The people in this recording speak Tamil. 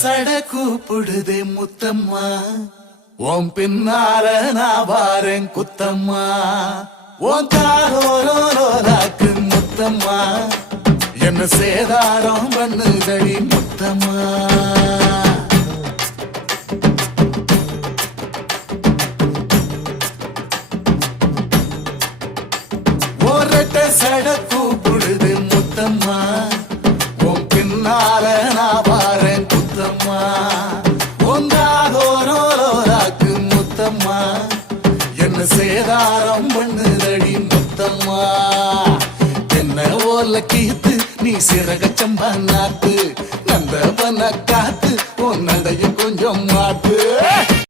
சட கூப்பிடுதே முத்தம்மா, உன் பின்னால நான் வாரேன் குத்தம்மா. உன் காரோரோராக்கு முத்தம்மா, என்ன சேதாரம் பண்ணுதடி முத்தம்மா. ஒரட்ட சட கூப்பிடுது முத்தம்மா, உன் பின்னால நான் வாரேன் குத்தம்மா. ஒன்றாதோரோராக்கு முத்தம்மா, என்ன சேதாரம் பண்ணுதடி முத்தம்மா. என்ன ஓல கீத்து நீ சிறகச்சம்பா நாத்து, நந்தவன காத்து உன் நடைய கொஞ்சம் மாத்து.